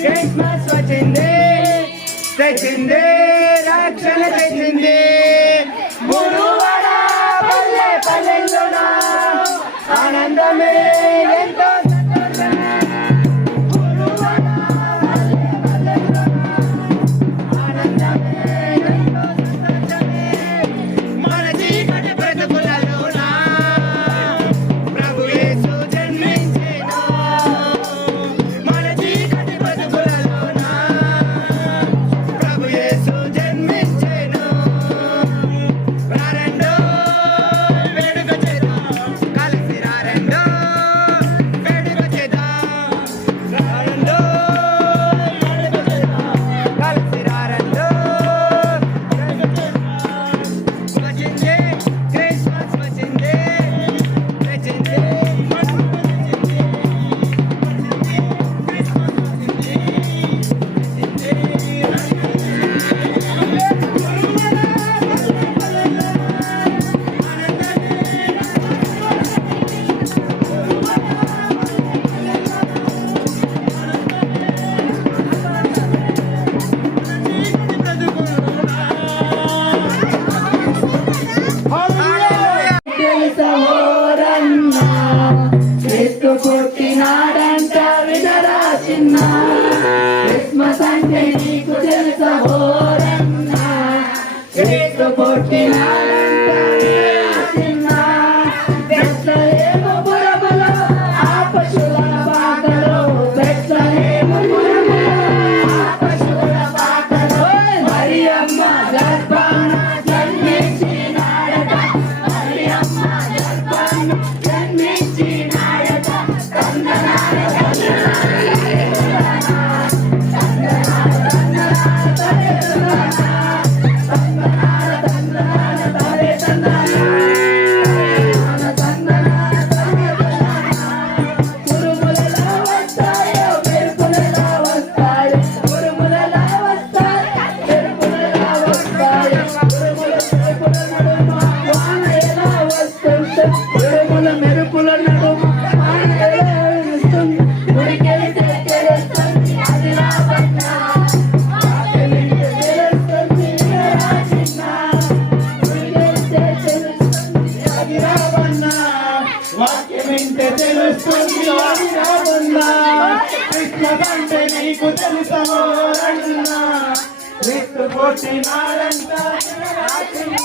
Christmas వచ్చింది, తెచ్చింది రక్షణ తెచ్చింది. గురువాడ పల్లె పల్లెల్లోన ఆనందమే ఎంతో సంతోషమే. గురువాడ పల్లె పల్లెల్లోన ఆనందమే ఎంతో సంతోషమే. మన చీకటి బ్రతుకులలోన ప్రభు యేసు జన్మించెను. మన చీకటి బ్రతుకులలోన ప్రభు యేసు జన్మించెను. రారెండో వేడుక చేద్దాం, కలిసి రారెండో వేడుక చేద్దాం. రారెండో వేడుక చేద్దాం, కలిసి రారెండో వేడుక చేద్దాం. వచ్చింది క్రిస్మస్ వచ్చింది, తెచ్చింది తెలుసోరన్నా క్రీస్తు పుట్టినాడంట వినరా చిన్న. క్రిస్మస్ అంటే నీకు తెలుసోరన్నా క్రీస్తు పుట్టినాడంట వినరా చిన్న. బెత్లెహేము పురములో ఆ పశువుల పాకలో, బెత్లెహేము పురములో ఆ పశువుల పాకలో మరియమ్మ గర్భాన జన్మించినాడట. మరియమ్మ గర్భాన జన్మించినాడట. ఉరుములలా వస్తాయో మెరుపులలా వస్తాయో, ఉరుములలా వస్తాయో మెరుపులలా వస్తాయో. ఉరుముల మెరుపుల నడుమ వాన ఎలా వస్తుంది, ఉరుముల మెరుపుల నడుమ వాన ఎలా వస్తుంది. ఉరికెళ్తే తెలుస్తుంది అది రావన్నా, ఆకలింటే తెలుస్తుంది వినరా చిన్న. ఉరికెళ్తే తెలుస్తుంది అది రావన్నా, వాక్యం వింటే తెలుస్తుంది అది రావన్నా. క్రిస్మస్ అంటే నీకు తెలుసోరన్నా క్రీస్తు పుట్టినాడంట వినరా చిన్న.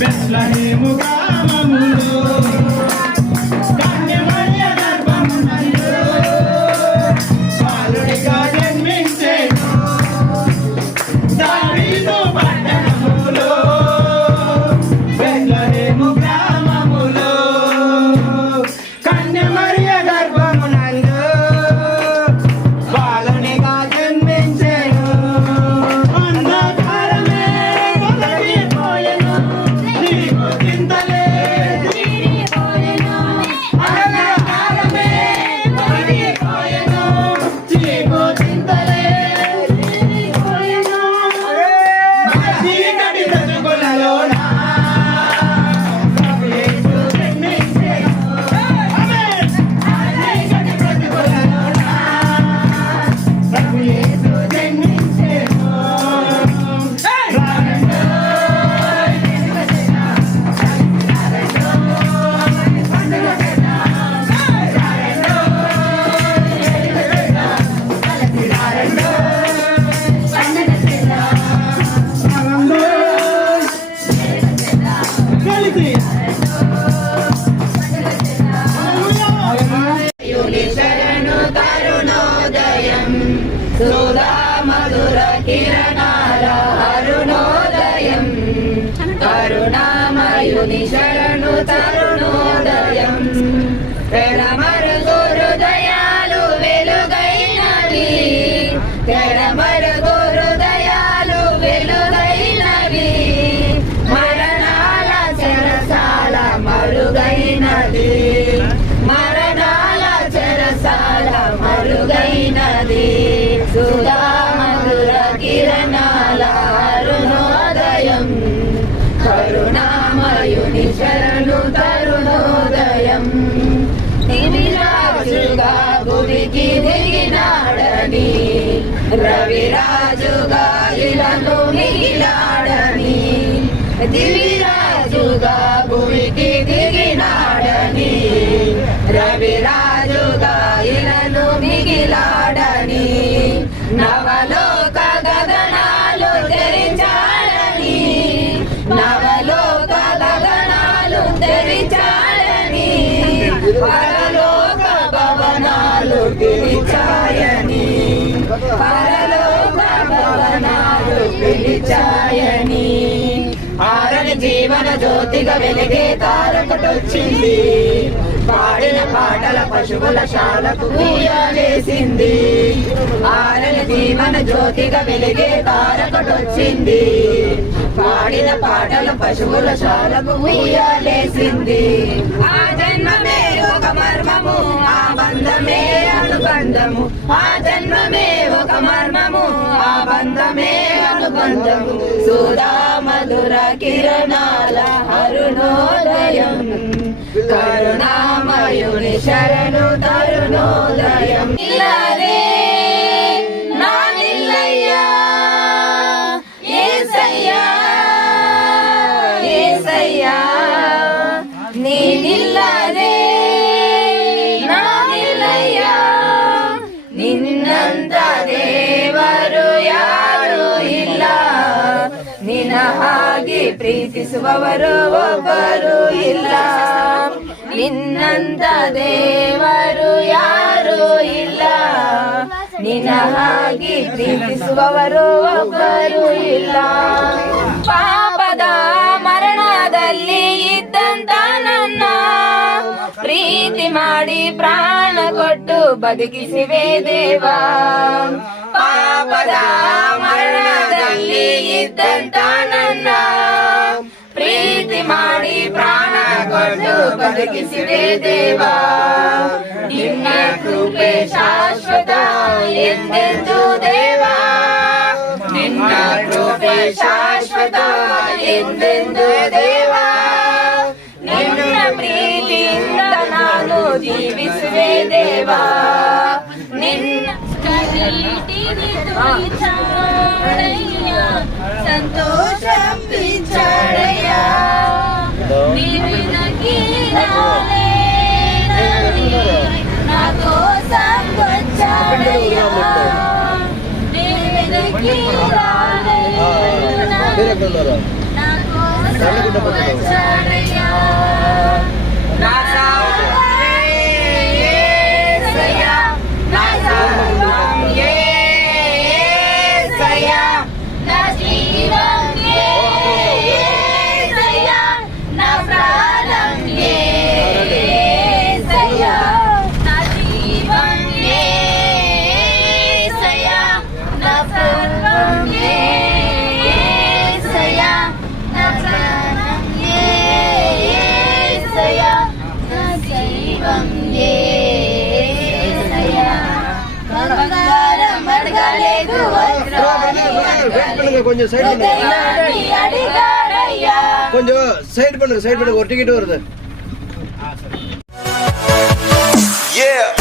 బెత్లెహేము గ్రామములో తెరమరుగు హృదయాలు వెలుగైనవి, తెరమరుగు హృదయాలు వెలుగైనవి, మరణాల చెరసాల మరుగైనది, మరణాల చెరసాల మరుగైనది, సుధా మధుర కిరణాల అరుణోదయం, కరుణామయుని శరణు తరుణోదయం, దివిరాజుగా భువికి దిగినాడని, రవిరాజుగా ఇలను మిగిలాడని, దివిరాజుగా భువికి దిగినాడని, రవిరాజుగా ఇలను మిగిలాడని, నవలోక గగనాలు తెరిచాడని, నవలోక గగనాలు తెరిచాడని, పరలోక భవనాలు పిలిచాయని, పరలోక భవనాలు పిలిచాయని, ఆరని జీవన జ్యోతిగా వెలిగే తారకటొచ్చింది, పాడిన పాటల పశువుల శాలకు ఊయలేసింది, ఆరని జీవన జ్యోతిగా వెలిగే తారకటొచ్చింది, పాడిన పాటల పశువుల శాలకు ఊయలేసింది, ఆ జన్మమే ఒక మర్మము, ఆ బంధమే అనుబంధము, ఆ జన్మమే ఒక మర్మము, ఆ బంధమే అనుబంధము, సుధా మధుర కిరణాల అరుణోదయం, కరుణామయుని శరణు తరుణోదయం, ఇల్లరే నా నిల్లయ్యా యేసయ్యా, యేసయ్యా నీ నిల్లరే నా నిల్లయ్యా, ನಿನ್ನಂತ ದೇವರು ಯಾರು ಇಲ್ಲ, ನಿನ್ನ ಹಾಗೆ ಪ್ರೀತಿಸುವವರು ಒಬ್ಬರು ಇಲ್ಲ, ನಿನ್ನಂತ ದೇವರು ಯಾರು ಇಲ್ಲ, ನಿನ್ನ ಹಾಗೆ ಪ್ರೀತಿಸುವವರು ಒಬ್ಬರು ಇಲ್ಲ, ಪಾಪದ ಮರಣದಲ್ಲಿ ಇದ್ದಂತ ನನ್ನ ಪ್ರೀತಿ ಮಾಡಿ ಪ್ರಾಣ ಕೊಟ್ಟು ಬದುಕಿಸಿವೆ ದೇವಾ, ಪಾಪದ ಮರಣದಲ್ಲಿ ಇದ್ದಂತ ನನ್ನ ಪ್ರೀತಿ ಮಾಡಿ ಪ್ರಾಣ ಕೊಟ್ಟು ಬದುಕಿಸಿವೆ ದೇವಾ, ನಿನ್ನ ಕೃಪೆ ಶಾಶ್ವತ ಎಂದೆಂದು ದೇವಾ, ನಿನ್ನ ಕೃಪೆ ಶಾಶ್ವತ ಎಂದೆಂದು ದೇವಾ, ನಿನ್ನ ಪ್ರೀತಿಯಿಂದ ನಾನು ಜೀವಿಸುವೆ ದೇವಾ, ನಿನ್ನ సంతోష పిచ్చాడయ్యా, నా కోసం వచ్చాడయ్యా, నా కోసం వచ్చాడయ్యా, నా సర్వం యేసయ్యా, నా సర్వం యేసయ్యా, నా జీవం యేసయ్యా, నా ప్రాణం యేసయ్యా, నా జీవం యేసయ్యా, నా సర్వం యేసయ్యా, నా ప్రాణం యేసయ్యా, నా జీవం యేసయ్యా, బంగారం అడగలేదు, கொஞ்சம் சைடு பண்ணுங்க, అడిగాడయ్యా, கொஞ்சம் சைடு பண்ணுங்க, சைடு பண்ணுங்க, ஒரு டிக்கெட் வருது. Yeah.